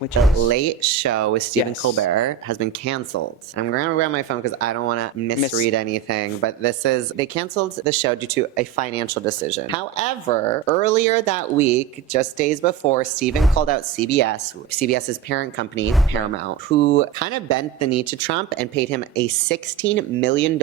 Which The is Late Show with Stephen Yes. Colbert has been canceled. I'm going to grab my phone because I don't want to misread anything, but they canceled the show due to a financial decision. However, earlier that week, just days before, Stephen called out CBS's parent company, Paramount, who kind of bent the knee to Trump and paid him a $16 million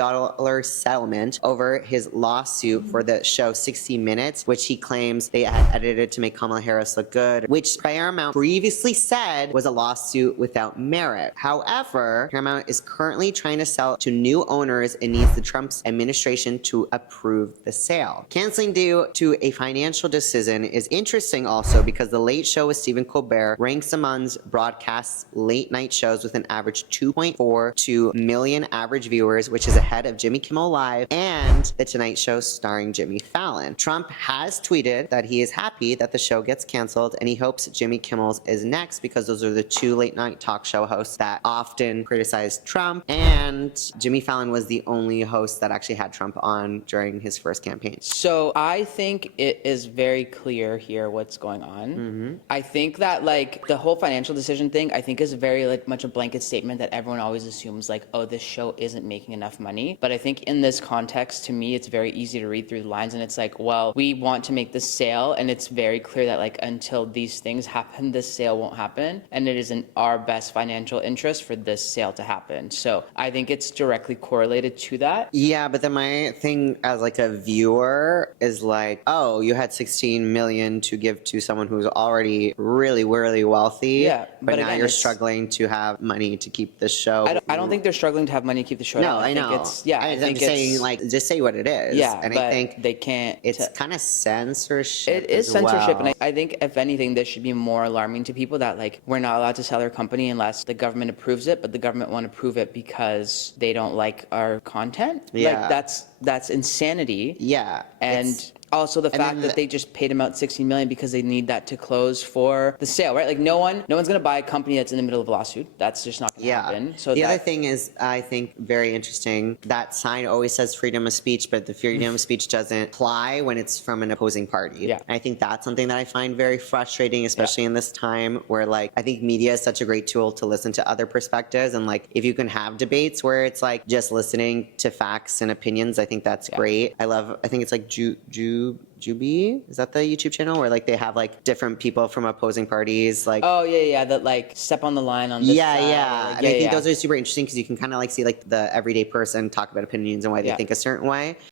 settlement over his lawsuit for the show 60 Minutes, which he claims they had edited to make Kamala Harris look good, which Paramount previously said was a lawsuit without merit. However, Paramount is currently trying to sell it to new owners and needs the Trump administration to approve the sale. Canceling due to a financial decision is interesting also because The Late Show with Stephen Colbert ranks among broadcast late night shows with an average 2.42 million average viewers, which is ahead of Jimmy Kimmel Live and The Tonight Show starring Jimmy Fallon. Trump has tweeted that he is happy that the show gets canceled and he hopes Jimmy Kimmel's is next because those are the two late night talk show hosts that often criticize Trump, and Jimmy Fallon was the only host that actually had Trump on during his first campaign. So I think it is very clear here what's going on. I think that like the whole financial decision thing, I think is very like much a blanket statement that everyone always assumes like, oh, this show isn't making enough money. But I think in this context, to me, it's very easy to read through the lines and it's like, well, we want to make this sale and it's very clear that like until these things happen, this sale won't happen. And it is in our best financial interest for this sale to happen. So I think it's directly correlated to that. Yeah, but then my thing as like a viewer is like, oh, you had 16 million to give to someone who's already really, really wealthy. Yeah, but now again, you're struggling to have money to keep the show. I don't think they're struggling to have money to keep the show. No, I think know. It's, yeah, I I'm think saying like just say what it is. Yeah, and but I think they can't. it's kind of censorship. It is as censorship, well. and I think if anything, this should be more alarming to people that like we're not allowed to sell our company unless the government approves it, but the government won't approve it because they don't like our content. Yeah. Like that's insanity. Yeah. And also the fact that they just paid him out 16 million because they need that to close for the sale, right? Like no one's gonna buy a company that's in the middle of a lawsuit. That's just not gonna happen. So the other thing is, I think very interesting, that sign always says freedom of speech, but the freedom of speech doesn't apply when it's from an opposing party. Yeah. And I think that's something that I find very frustrating, especially in this time where like I think media is such a great tool to listen to other perspectives, and like if you can have debates where it's like just listening to facts and opinions, I think that's great. I think it's like Jubi, is that the YouTube channel where like they have like different people from opposing parties like that like step on the line on this side. And I think those are super interesting because you can kind of like see like the everyday person talk about opinions and why they think a certain way.